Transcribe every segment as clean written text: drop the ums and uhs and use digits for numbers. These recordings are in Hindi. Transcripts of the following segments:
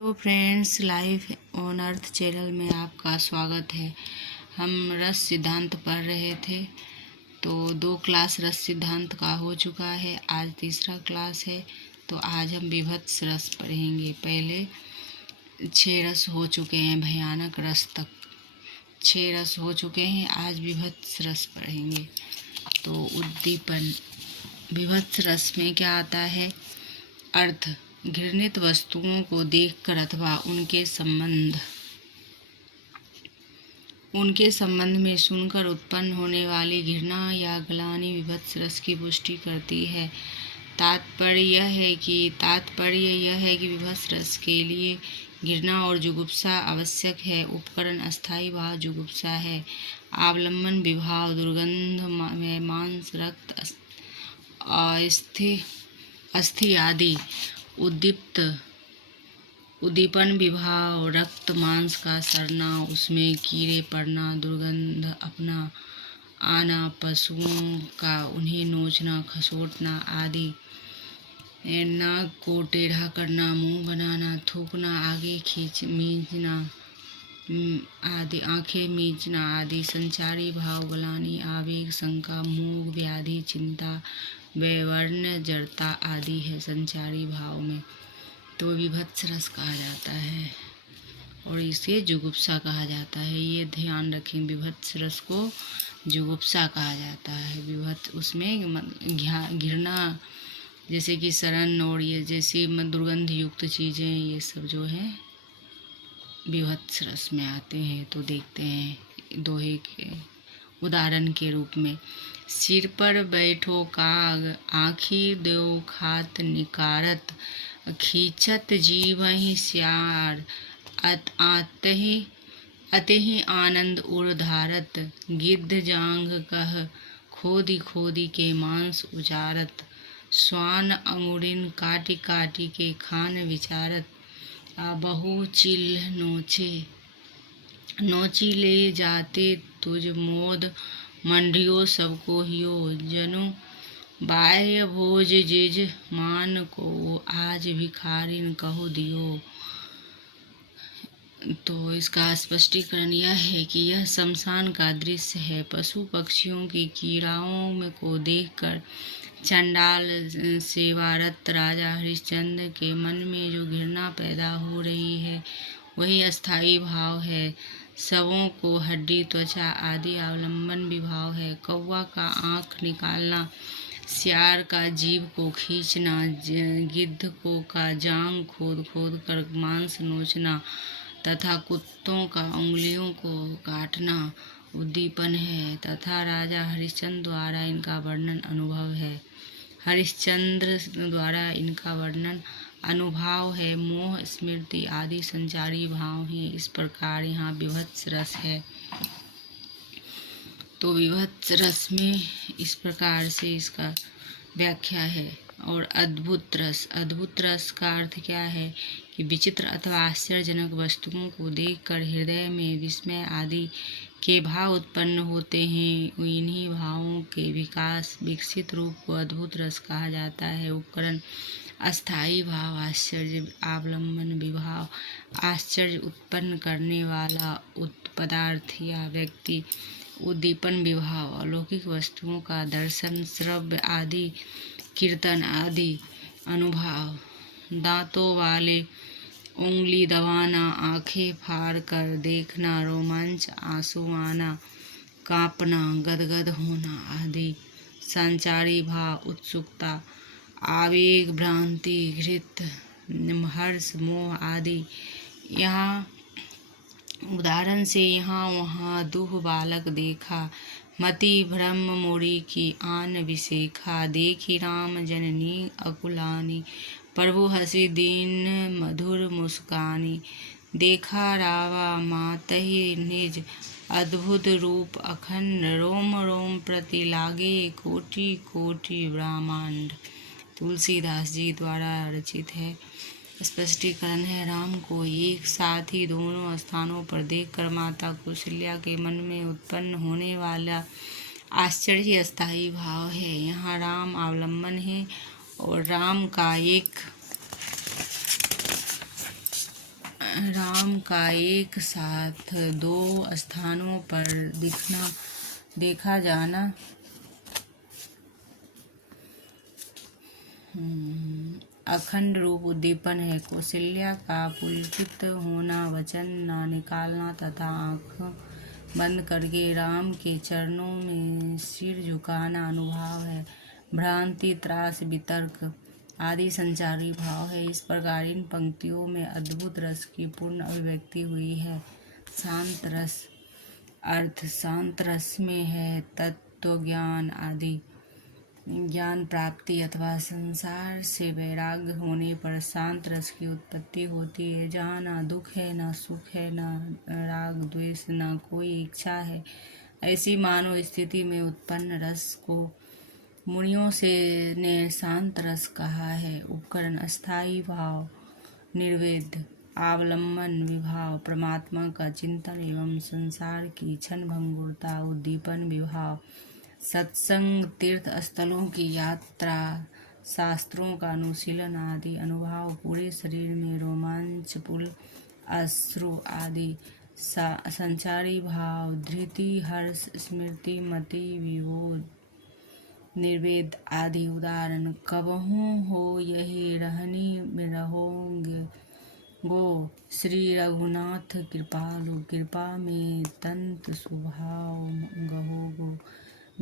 तो friends, life on earth channel में आपका स्वागत है। हम रस सिद्धांत पढ़ रहे थे, तो 2 क्लास रस सिद्धांत का हो चुका है। आज तीसरा क्लास है, तो आज हम विभत्स रस पढ़ेंगे। पहले 6 रस हो चुके हैं, भयानक रस तक 6 रस हो चुके हैं। आज विभत्स रस पढ़ेंगे। तो उद्दीपन। विभत्स रस में क्या आता है? अर्थ, घृणित वस्तुओं को देखकर अथवा उनके संबंध में सुनकर उत्पन्न होने वाली घृणा या ग्लानि विभत्स रस की पुष्टि करती है। तात्पर्य यह है कि विभत्स रस के लिए घृणा और जुगुप्सा आवश्यक है। उपकरण अस्थायी भाव जुगुप्सा है। अवलंबन विभाव दुर्गंध, मांस, रक्त, अस्थि आदि। उद्दीपन विभाव रक्त मांस का सड़ना, उसमें कीड़े पड़ना, दुर्गंध अपना आना, पशुओं का उन्हें नोचना, खसोटना आदि। नाक को टेढ़ा करना, मुंह बनाना, थूकना, आंखें मींचना आदि। संचारी भाव ग्लानि, आवेग, शंका, मोह, व्याधि, चिंता, वैवर्ण्य, जड़ता आदि है संचारी भाव में। तो विभत्स रस कहा जाता है और इसे जुगुप्सा कहा जाता है। ये ध्यान रखें, विभत्स रस को जुगुप्सा कहा जाता है। विभत्स उसमें घृणा, जैसे कि शरण और ये जैसी दुर्गंध युक्त चीज़ें, ये सब जो है विभत्स रस में आते हैं। तो देखते हैं दोहे के उदाहरण के रूप में। सिर पर बैठो काग, आँखी देव खात निकारत, खींचत जीवहि स्यार, अतहि आनंद उर धारत, गिद्ध जांघ कह, खोदी खोदी के मांस उचारत, स्वान अंगुरिन काटी काटी के खान विचारत, बहु चिल नोची ले जाते तुझ मोद, मंडियो सबको हियो, जनु बाह्य भोज जिज मान को, आज भिखारिन कहो दियो। तो इसका स्पष्टीकरण यह है कि यह शमशान का दृश्य है। पशु पक्षियों की कीड़ाओं में को देखकर चंडाल सेवारत राजा हरिश्चंद्र के मन में जो घृणा पैदा हो रही है, वही अस्थायी भाव है। शवों को हड्डी, त्वचा आदि अवलंबन विभाव है। कौवा का आँख निकालना, सियार का जीभ को खींचना, गिद्ध को का जांग खोद खोद कर मांस नोचना तथा कुत्तों का उंगलियों को काटना उद्दीपन है। तथा राजा हरिश्चंद्र द्वारा इनका वर्णन अनुभाव है। मोह, स्मृति आदि संचारी भाव हैं। इस प्रकार यहाँ विभत्स रस है। तो विभत्स रस में इस प्रकार से इसका व्याख्या है। और अद्भुत रस का अर्थ क्या है कि विचित्र अथवा आश्चर्यजनक वस्तुओं को देखकर हृदय में विस्मय आदि के भाव उत्पन्न होते हैं। इन्हीं भावों के विकसित रूप को अद्भुत रस कहा जाता है। उपकरण अस्थायी भाव आश्चर्य, अवलंबन विभाव आश्चर्य उत्पन्न करने वाला पदार्थ या व्यक्ति। उद्दीपन विभाव अलौकिक वस्तुओं का दर्शन, श्रव्य आदि, कीर्तन आदि अनुभाव। दांतों वाले उंगली दबाना, आंखें फाड़ कर देखना, रोमांच, आंसू आना, कांपना, गदगद होना आदि। संचारी भाव उत्सुकता, आवेग, भ्रांति, घृत, हर्ष, मोह आदि। यहाँ उदाहरण से यहाँ वहाँ दुह बालक देखा, मति भ्रम मोरी की आन विसेखा, देखी राम जननी अकुलानी, प्रभु हसी दीन मधुर मुस्कानी, देखा रावा मातहि निज, अद्भुत रूप अखंड, रोम रोम प्रति लागे कोटि कोटि ब्रह्मांड। तुलसीदास जी द्वारा रचित है। स्पष्टीकरण है। राम को एक साथ ही दोनों स्थानों पर देखकर माता कौशल्या के मन में उत्पन्न होने वाला आश्चर्य अस्थायी भाव है। यहाँ राम अवलंबन है और राम का एक राम का एक साथ दो स्थानों पर देखा जाना अखंड रूप उद्दीपन है। कौशल्या का पुलकित होना, वचन न निकालना तथा आँख बंद करके राम के चरणों में सिर झुकाना अनुभाव है। भ्रांति, त्रास, वितर्क आदि संचारी भाव है। इस प्रकार इन पंक्तियों में अद्भुत रस की पूर्ण अभिव्यक्ति हुई है। शांत रस अर्थ शांत रस में है तत्व ज्ञान आदि ज्ञान प्राप्ति अथवा संसार से वैराग्य होने पर शांत रस की उत्पत्ति होती है, जहाँ न दुख है, न सुख है, न राग द्वेष, न कोई इच्छा है। ऐसी मानव स्थिति में उत्पन्न रस को मुनियों ने शांत रस कहा है। उपकरण अस्थायी भाव, निर्वेद, अवलंबन विभाव, परमात्मा का चिंतन एवं संसार की क्षण भंगुरता, उद्दीपन विभाव, सत्संग, तीर्थ स्थलों की यात्रा, शास्त्रों का अनुशीलन आदि अनुभाव, पूरे शरीर में रोमांच, पुल, अश्रु आदि संचारी भाव, धृति, हर्ष, स्मृति, मति, विबोध, निर्वेद आदि उदाहरण। कबहू हो यही रहनी रहोगे गो, श्री रघुनाथ कृपालु, कृपा में तंत स्वभाव गहोगो,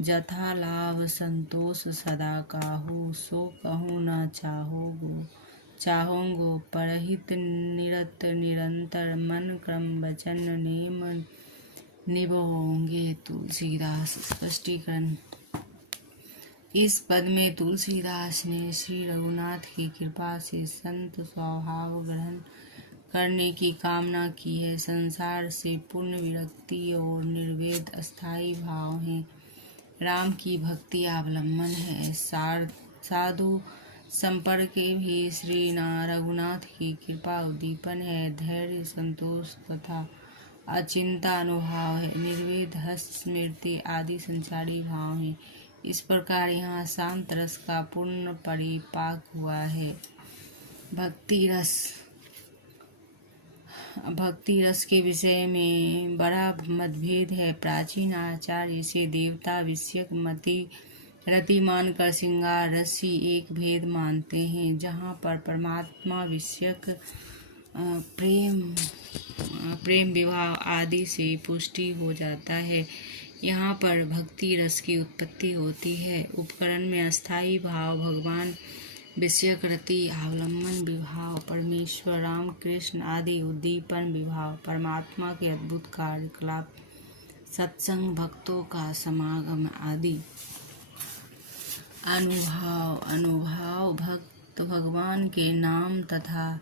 जथा लाभ संतोष सदा काहू, सो कहूँ न चाहोगो, परहित निरत निरंतर, मन क्रम वचन नेम निभोगे। तुलसीदास। स्पष्टीकरण। इस पद में तुलसीदास ने श्री रघुनाथ की कृपा से संत स्वभाव ग्रहण करने की कामना की है। संसार से पूर्ण विरक्ति और निर्वेद अस्थायी भाव है। राम की भक्ति अवलंबन है। साधु संपर्क भी श्री रघुनाथ की कृपा उद्दीपन है। धैर्य, संतोष तथा अचिंता अनुभाव है। निर्वेद, हर्ष, स्मृति आदि संचारी भाव है। इस प्रकार यहाँ शांत रस का पूर्ण परिपाक हुआ है। भक्ति रस के विषय में बड़ा मतभेद है। प्राचीन आचार्य इसे देवता विषयक मति रति मानकर श्रृंगार रस ही एक भेद मानते हैं, जहाँ पर परमात्मा विषयक प्रेम विवाह आदि से पुष्टि हो जाता है। यहाँ पर भक्ति रस की उत्पत्ति होती है। उपकरण में अस्थायी भाव, भगवान विषयक रति, अवलंबन विभाव, परमेश्वर राम कृष्ण आदि उद्दीपन विभाव, परमात्मा के अद्भुत कार्यकलाप, सत्संग, भक्तों का समागम आदि अनुभाव, भक्त भगवान के नाम तथा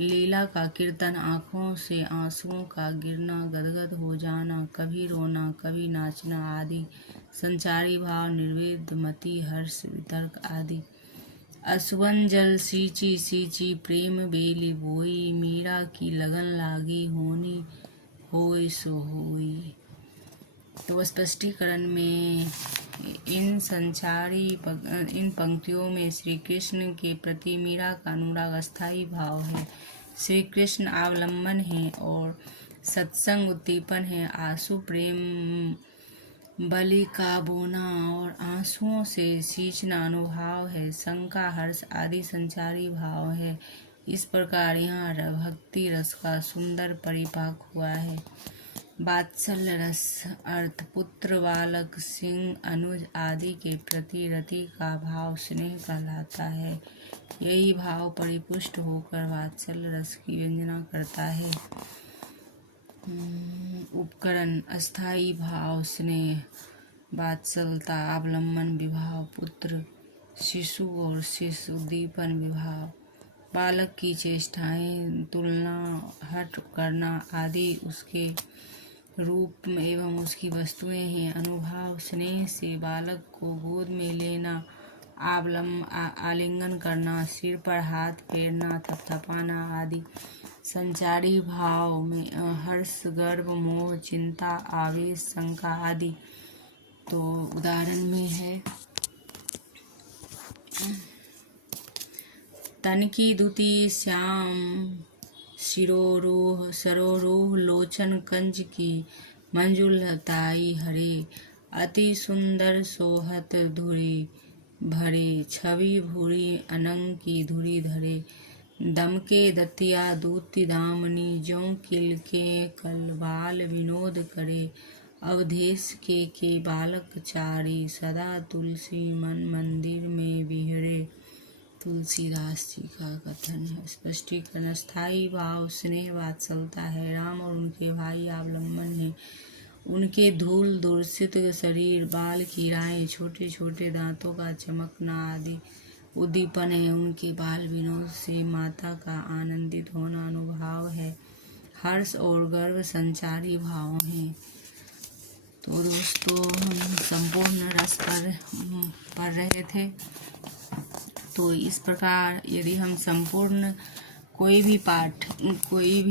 लीला का कीर्तन, आँखों से आंसुओं का गिरना, गदगद हो जाना, कभी रोना कभी नाचना आदि संचारी भाव, निर्वेद, मति, हर्ष, वितर्क आदि। असुवन जल सींची सींची प्रेम बेली बोई, मीरा की लगन लागी होनी होय सो होई। तो स्पष्टीकरण में इन पंक्तियों में श्री कृष्ण के प्रति मीरा का अनुराग अस्थायी भाव है। श्री कृष्ण अवलंबन है और सत्संग उद्दीपन है। आंसू प्रेम बलि का बोना और आंसुओं से सींचना अनुभाव है। शंका, हर्ष आदि संचारी भाव है। इस प्रकार यहाँ भक्ति रस का सुंदर परिपाक हुआ है। वात्सल्य रस अर्थ पुत्र, बालक, सिंह, अनुज आदि के प्रति रति का भाव स्नेह कहलाता है। यही भाव परिपुष्ट होकर वात्सल्य रस की व्यंजना करता है। उपकरण अस्थायी भाव, स्नेह, वात्सलता, अवलंबन विभाव, पुत्र, शिशु और शिशु उद्दीपन विभाव, बालक की चेष्टाएं, तुलना, हठ करना आदि उसके रूप एवं उसकी वस्तुएं हैं। अनुभाव, स्नेह से बालक को गोद में लेना, आलिंगन करना, सिर पर हाथ फेरना, थपथपाना आदि संचारी भाव में। हर्ष, गर्व, मोह, चिंता, आवेश, शंका आदि तो उदाहरण में है। तन की दुति श्याम शिरोरोह सरोरोह लोचन कंज की मंजुलताई हरे। अति सुंदर सोहत धुरी भरे, छवि भूरी अनंग की धुरी धरे। दमके दतिया दूती दामनी, ज्यों किल के कलबाल विनोद करे। अवधेश के बालक चारी, सदा तुलसी मन मंदिर में बिहरे। तुलसीदास जी का कथन है। स्पष्टीकरण। स्थायी भाव स्नेह वात्सलता है। राम और उनके भाई अवलंबन है। उनके धूल दूषित शरीर, बाल कीराएं, छोटे छोटे दांतों का चमकना आदि उद्दीपन है। उनके बाल विनोद से माता का आनंदित होना अनुभाव है। हर्ष और गर्व संचारी भाव हैं। तो दोस्तों हम संपूर्ण रस पर पढ़ रहे थे। तो इस प्रकार यदि हम संपूर्ण कोई भी पाठ, कोई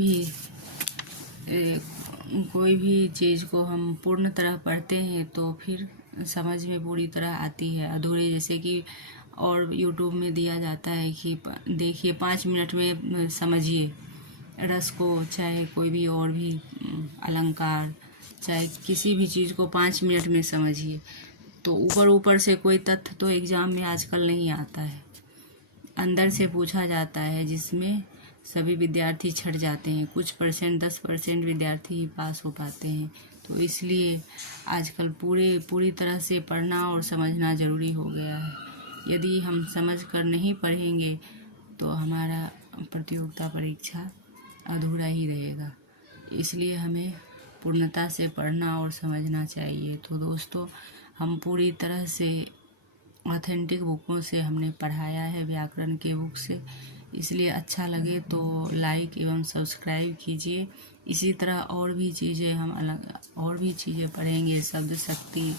भी चीज़ को हम पूर्ण तरह पढ़ते हैं तो फिर समझ में पूरी तरह आती है। अधूरे जैसे कि और यूट्यूब में दिया जाता है कि देखिए 5 मिनट में समझिए रस को, चाहे कोई भी और भी अलंकार, चाहे किसी भी चीज़ को 5 मिनट में समझिए। तो ऊपर ऊपर से कोई तथ्य तो एग्ज़ाम में आजकल नहीं आता है, अंदर से पूछा जाता है, जिसमें सभी विद्यार्थी छट जाते हैं। कुछ परसेंट 10% विद्यार्थी ही पास हो पाते हैं। तो इसलिए आजकल पूरी तरह से पढ़ना और समझना ज़रूरी हो गया है। यदि हम समझ कर नहीं पढ़ेंगे तो हमारा प्रतियोगिता परीक्षा अधूरा ही रहेगा। इसलिए हमें पूर्णता से पढ़ना और समझना चाहिए। तो दोस्तों हम पूरी तरह से ऑथेंटिक बुकों से हमने पढ़ाया है, व्याकरण के बुक से। इसलिए अच्छा लगे तो लाइक एवं सब्सक्राइब कीजिए। इसी तरह और भी चीज़ें हम और भी चीज़ें पढ़ेंगे। शब्द शक्ति,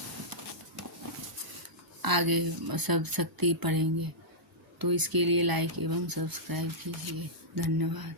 आगे शब्द शक्ति पढ़ेंगे। तो इसके लिए लाइक एवं सब्सक्राइब कीजिए। धन्यवाद।